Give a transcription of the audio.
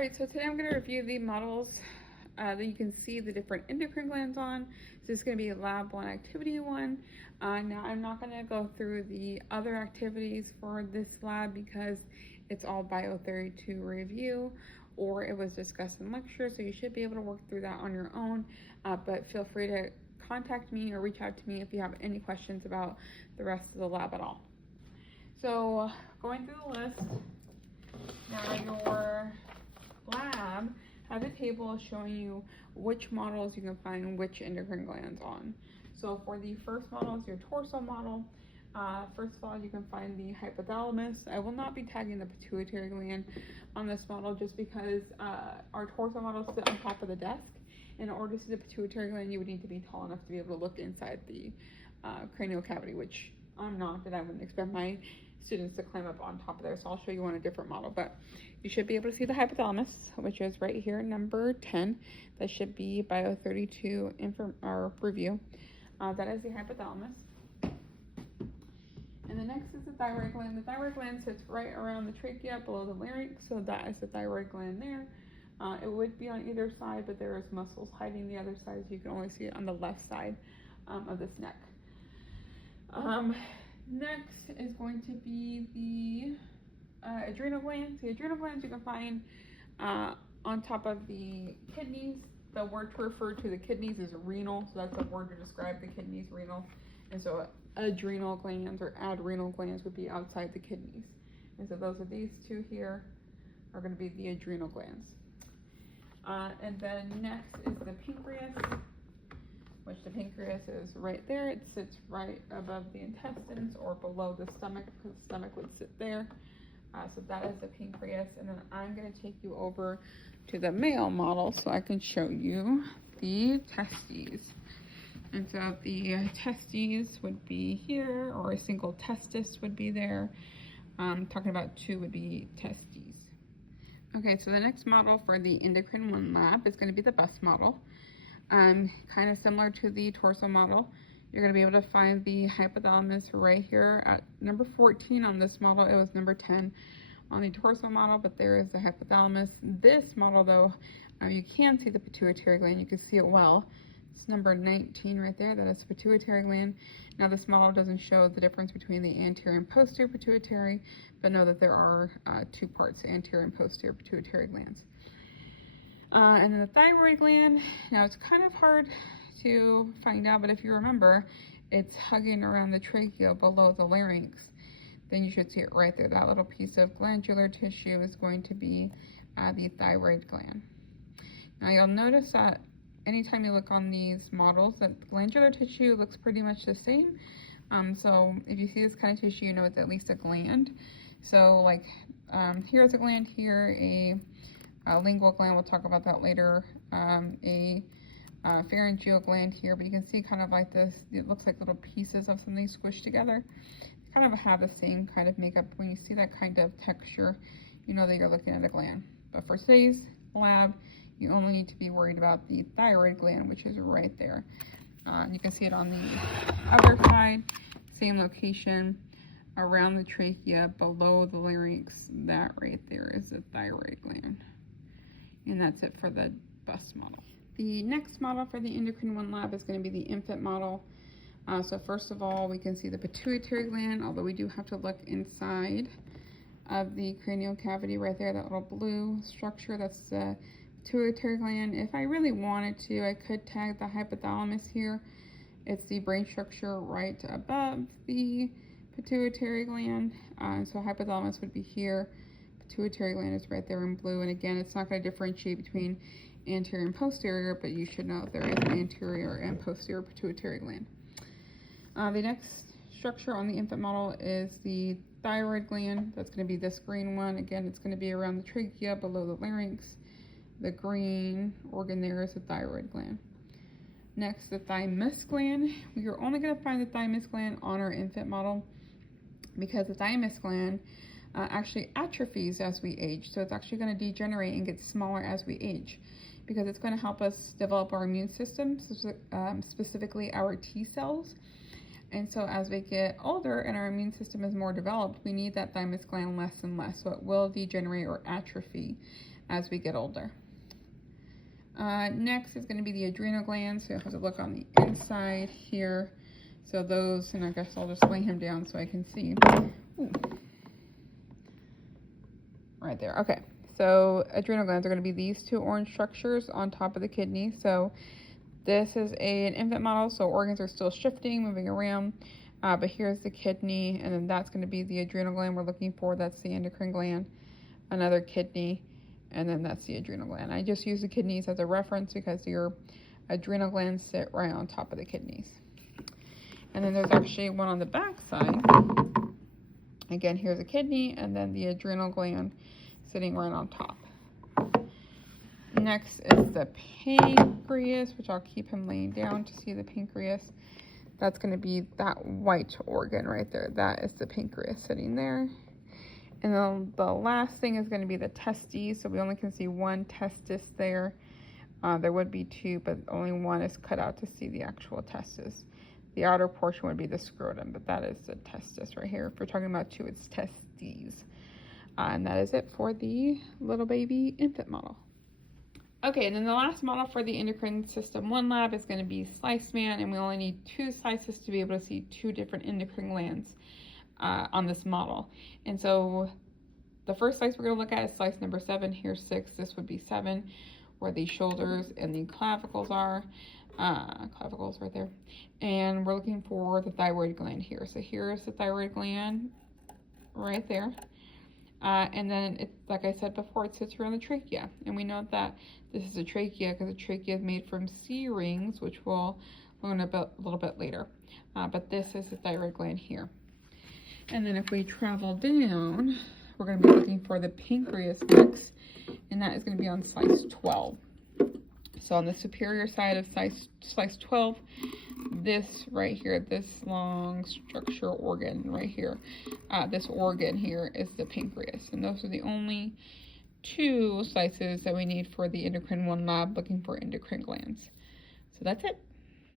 Alright, so today I'm going to review the models that you can see the different endocrine glands on. So this is going to be lab 1, activity 1. Now I'm not going to go through the other activities for this lab because it's all Bio 32 review, or it was discussed in lecture, so you should be able to work through that on your own, but feel free to contact me or reach out to me if you have any questions about the rest of the lab at all. So going through the list, now your lab has a table showing you which models you can find which endocrine glands on. So for the first model is your torso model. First of all, you can find the hypothalamus. I will not be tagging the pituitary gland on this model just because our torso models sit on top of the desk. In order to see the pituitary gland, you would need to be tall enough to be able to look inside the cranial cavity, which I'm not, and I wouldn't expect my students to climb up on top of there, so I'll show you on a different model. But you should be able to see the hypothalamus, which is right here, number 10. That should be Bio 32 review. That is the hypothalamus. And the next is the thyroid gland. The thyroid gland sits right around the trachea below the larynx, so that is the thyroid gland there. It would be on either side, but there is muscles hiding the other side, so you can only see it on the left side of this neck. Next is going to be the adrenal glands. The adrenal glands you can find on top of the kidneys. The word to refer to the kidneys is renal, so that's a word to describe the kidneys, renal. And so adrenal glands or adrenal glands would be outside the kidneys. And so those are these two here are going to be the adrenal glands. And then next is the pancreas, which the pancreas is right there. It sits right above the intestines or below the stomach, because the stomach would sit there. So that is the pancreas. And then I'm going to take you over to the male model so I can show you the testes. And so the testes would be here, or a single testis would be there. Talking about two would be testes. Okay, so the next model for the Endocrine 1 lab is going to be the bust model. Kind of similar to the torso model. You're going to be able to find the hypothalamus right here at number 14 on this model. It was number 10 on the torso model, but there is the hypothalamus. This model, though, you can see the pituitary gland. You can see it well. It's number 19 right there. That is the pituitary gland. Now, this model doesn't show the difference between the anterior and posterior pituitary, but know that there are two parts, anterior and posterior pituitary glands. And then the thyroid gland, now it's kind of hard to find out, but if you remember, it's hugging around the trachea below the larynx. Then you should see it right there. That little piece of glandular tissue is going to be the thyroid gland. Now you'll notice that anytime you look on these models, that glandular tissue looks pretty much the same. So if you see this kind of tissue, you know it's at least a gland. So like here's a gland here, a lingual gland, we'll talk about that later, a pharyngeal gland here, but you can see kind of like this, it looks like little pieces of something squished together. They kind of have the same kind of makeup. When you see that kind of texture, you know that you're looking at a gland. But for today's lab, you only need to be worried about the thyroid gland, which is right there. You can see it on the other side, same location, around the trachea, below the larynx. That right there is the thyroid gland. And that's it for the bust model. The next model for the Endocrine 1 lab is going to be the infant model. So first of all, we can see the pituitary gland, although we do have to look inside of the cranial cavity right there, that little blue structure, that's the pituitary gland. If I really wanted to, I could tag the hypothalamus here. It's the brain structure right above the pituitary gland. So hypothalamus would be here. Pituitary gland is right there in blue. And again, it's not going to differentiate between anterior and posterior, but you should know there is an anterior and posterior pituitary gland. The next structure on the infant model is the thyroid gland. That's going to be this green one. Again, it's going to be around the trachea, below the larynx. The green organ there is the thyroid gland. Next, the thymus gland. We are only going to find the thymus gland on our infant model because the thymus gland actually atrophies as we age. So it's actually going to degenerate and get smaller as we age because it's going to help us develop our immune system, specifically our T cells. And so as we get older and our immune system is more developed, we need that thymus gland less and less. So it will degenerate or atrophy as we get older. Next is going to be the adrenal glands. So you have to look on the inside here. So those, and I guess I'll just lay him down so I can see. Ooh. Right there. Okay. So adrenal glands are going to be these two orange structures on top of the kidney. So this is an infant model, so organs are still shifting, moving around. But here's the kidney, and then that's going to be the adrenal gland we're looking for. That's the endocrine gland, another kidney, and then that's the adrenal gland. I just use the kidneys as a reference because your adrenal glands sit right on top of the kidneys. And then there's actually one on the back side. Again, here's a kidney, and then the adrenal gland sitting right on top. Next is the pancreas, which I'll keep him laying down to see the pancreas. That's going to be that white organ right there. That is the pancreas sitting there. And then the last thing is going to be the testes. So we only can see one testis there. There would be two, but only one is cut out to see the actual testis. The outer portion would be the scrotum, but that is the testis right here. If we're talking about two, it's testes. And that is it for the little baby infant model. Okay, and then the last model for the endocrine system 1 lab is going to be Sliceman, and we only need 2 slices to be able to see 2 different endocrine glands on this model. And so the first slice we're going to look at is slice number 7. Here's 6. This would be 7, where the shoulders and the clavicles are. Clavicles right there. And we're looking for the thyroid gland here. So here's the thyroid gland right there. And then, it, like I said before, it sits around the trachea. And we know that this is a trachea because the trachea is made from C-rings, which we'll learn about a little bit later. But this is the thyroid gland here. And then if we travel down, we're going to be looking for the pancreas next. And that is going to be on slice 12. So on the superior side of slice 12, this right here, this long structure organ right here, this organ here is the pancreas. And those are the only 2 slices that we need for the endocrine 1 lab looking for endocrine glands. So that's it.